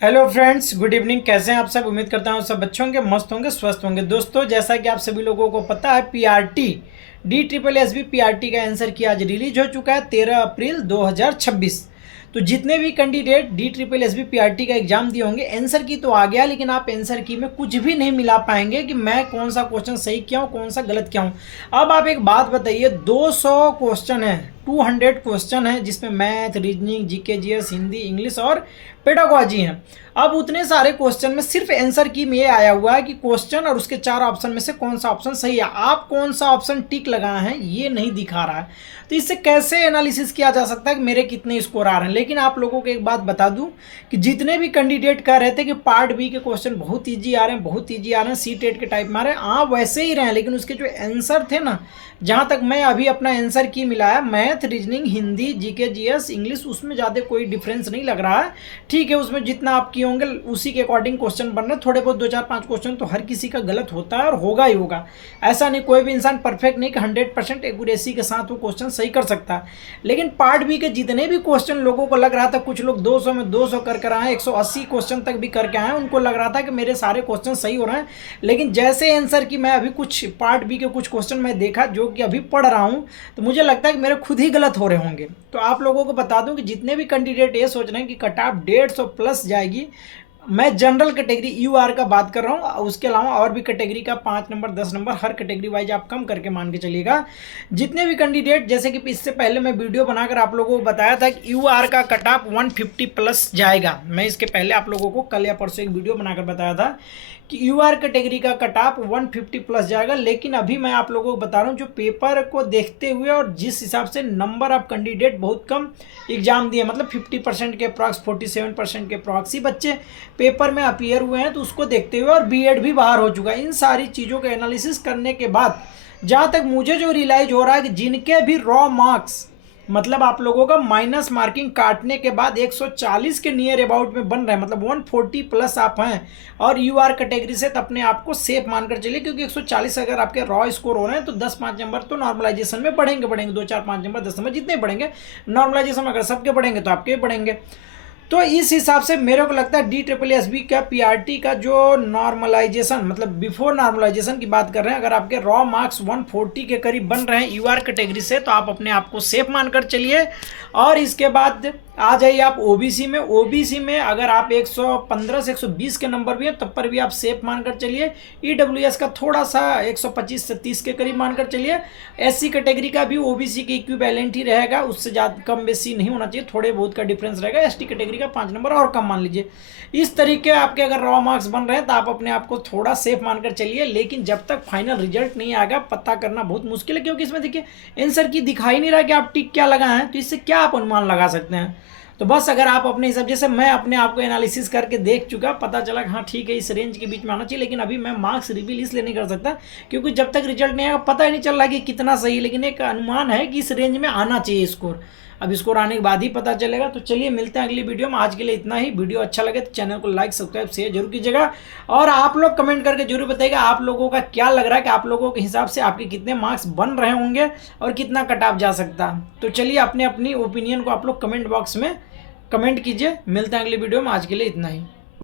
Hello friends, good evening. कैसे हैं आप सब? उम्मीद करता हूँ सब अच्छे होंगे, मस्त होंगे, स्वस्थ होंगे। दोस्तों, जैसा कि आप सभी लोगों को पता है, PRT D triple S B PRT का आंसर की आज रिलीज हो चुका है 13 अप्रैल 2026। तो जितने भी candidate D triple S B PRT का एग्जाम दिए होंगे, आंसर की तो आ गया, लेकिन आप आंसर की में कुछ भी नहीं मिला पाएंगे कि मैं कौन सा क्वेश्चन सही किया हूँ, कौन सा गलत किया हूँ। अब आप एक बात बताइए, 200 क्वेश्चन है, 200 क्वेश्चन है, जिसमें math, reasoning, GK, GS, Hindi, English और पेडागोजी हैं। अब उतने सारे क्वेश्चन में सिर्फ आंसर की में ये आया हुआ है कि क्वेश्चन और उसके 4 ऑप्शन में से कौन सा ऑप्शन सही है। आप कौन सा ऑप्शन टिक लगाए हैं ये नहीं दिखा रहा है। तो इससे कैसे एनालिसिस किया जा सकता है कि मेरे कितने स्कोर आ रहे हैं। लेकिन आप लोगों को एक बात बता दूं कि जितने भी कैंडिडेट कह रहे थे कि पार्ट बी के क्वेश्चन बहुत ईजी आ रहे हैं, बहुत ईजी आ रहे हैं, सी टेट के टाइप में आ रहे हैं, हाँ वैसे ही रहे हैं, लेकिन उसके जो आंसर थे ना, जहाँ तक मैं अभी अपना आंसर की मिलाया, math, reasoning, Hindi, GK, GS, English, उसमें ज़्यादा कोई डिफरेंस नहीं लग रहा है। ठीक है, उसमें जितना आप किए होंगे उसी के अकॉर्डिंग क्वेश्चन बन रहे हैं। थोड़े बहुत 2 4 5 क्वेश्चन तो हर किसी का गलत होता है और होगा ही होगा। ऐसा नहीं, कोई भी इंसान परफेक्ट नहीं कि 100% एक्यूरेसी के साथ वो क्वेश्चन सही कर सकता है। लेकिन पार्ट बी के जितने भी क्वेश्चन लोगों को लग रहा था, कुछ लोग 200 में 200 कर आए, 180 क्वेश्चन तक भी करके आए, उनको लग रहा था कि मेरे सारे क्वेश्चन सही हो रहे हैं। लेकिन जैसे आंसर की मैं अभी कुछ पार्ट बी के कुछ क्वेश्चन मैं देखा, जो कि अभी पढ़ रहा हूँ, तो मुझे लगता है कि मेरे खुद ही गलत हो रहे होंगे। तो आप लोगों को बता दूं कि जितने भी कैंडिडेट ये सोच रहे हैं कि कट ऑफ 150 प्लस जाएगी, मैं जनरल कैटेगरी यू आर का बात कर रहा हूँ। उसके अलावा और भी कैटेगरी का 5 नंबर 10 नंबर हर कैटेगरी वाइज आप कम करके मान के चलिएगा। जितने भी कैंडिडेट, जैसे कि इससे पहले मैं वीडियो बनाकर आप लोगों को बताया था कि यू आर का कट ऑफ 150 प्लस जाएगा। मैं इसके पहले आप लोगों को कल या परसों एक वीडियो बनाकर बताया था कि यू आर कैटेगरी का कट ऑफ 150 प्लस जाएगा। लेकिन अभी मैं आप लोगों को बता रहा हूँ, जो पेपर को देखते हुए और जिस हिसाब से नंबर ऑफ कैंडिडेट बहुत कम एग्जाम दिए, मतलब 50% के अप्रॉक्स, 47% के अप्रॉक्स ही बच्चे पेपर में अपीयर हुए हैं, तो उसको देखते हुए, और बीएड भी बाहर हो चुका है, इन सारी चीज़ों का एनालिसिस करने के बाद जहाँ तक मुझे जो रियलाइज हो रहा है कि जिनके भी रॉ मार्क्स, मतलब आप लोगों का माइनस मार्किंग काटने के बाद 140 के नियर अबाउट में बन रहे हैं, मतलब 140 प्लस आप हैं और यू आर कैटेगरी से, तो अपने आप को सेफ मानकर चलिए। क्योंकि 140 अगर आपके रॉ स्कोर हो रहे हैं तो 10 5 नंबर तो नॉर्मलाइजेशन में बढ़ेंगे, 2 4 5 नंबर 10 नंबर जितने बढ़ेंगे, नॉर्मलाइजेशन में अगर सबके बढ़ेंगे तो आपके बढ़ेंगे। तो इस हिसाब से मेरे को लगता है डी ट्रिपल एस बी का पीआरटी का जो नॉर्मलाइजेशन, मतलब बिफोर नॉर्मलाइजेशन की बात कर रहे हैं, अगर आपके रॉ मार्क्स 140 के करीब बन रहे हैं यूआर कैटेगरी से, तो आप अपने आप को सेफ मानकर चलिए। और इसके बाद आ जाइए आप ओबीसी में। ओबीसी में अगर आप 115 से 120 के नंबर भी हैं, तब पर भी आप सेफ मानकर चलिए। ईडब्ल्यूएस का थोड़ा सा 125 से 30 के करीब मानकर चलिए। एससी कैटेगरी का भी ओबीसी के इक्विवेलेंट ही रहेगा, उससे ज़्यादा कम बेसी नहीं होना चाहिए, थोड़े बहुत का डिफरेंस रहेगा। एसटी कैटेगरी का 5 नंबर और कम मान लीजिए। इस तरीके आपके अगर रॉ मार्क्स बन रहे हैं तो आप अपने आप को थोड़ा सेफ मानकर चलिए। लेकिन जब तक फाइनल रिजल्ट नहीं आएगा, पता करना बहुत मुश्किल है, क्योंकि इसमें देखिए आंसर की दिखाई नहीं रहा कि आप टिक क्या लगाए हैं, तो इससे क्या आप अनुमान लगा सकते हैं। तो बस अगर आप अपने हिसाब, जैसे मैं अपने आप को एनालिसिस करके देख चुका, पता चला कि हाँ ठीक है, इस रेंज के बीच में आना चाहिए। लेकिन अभी मैं मार्क्स रिवील इसलिए नहीं कर सकता क्योंकि जब तक रिजल्ट नहीं आएगा पता ही नहीं चल रहा कि कितना सही, लेकिन एक अनुमान है कि इस रेंज में आना चाहिए स्कोर। अब स्कोर आने के बाद ही पता चलेगा। तो चलिए मिलते हैं अगली वीडियो में। आज के लिए इतना ही। वीडियो अच्छा लगे तो चैनल को लाइक, सब्सक्राइब, शेयर जरूर कीजिएगा। और आप लोग कमेंट करके जरूर बताइएगा आप लोगों का क्या लग रहा है कि आप लोगों के हिसाब से आपके कितने मार्क्स बन रहे होंगे और कितना कट ऑफ जा सकता है। तो चलिए अपने अपनी ओपिनियन को आप लोग कमेंट बॉक्स में कमेंट कीजिए। मिलते हैं अगली वीडियो में। आज के लिए इतना ही।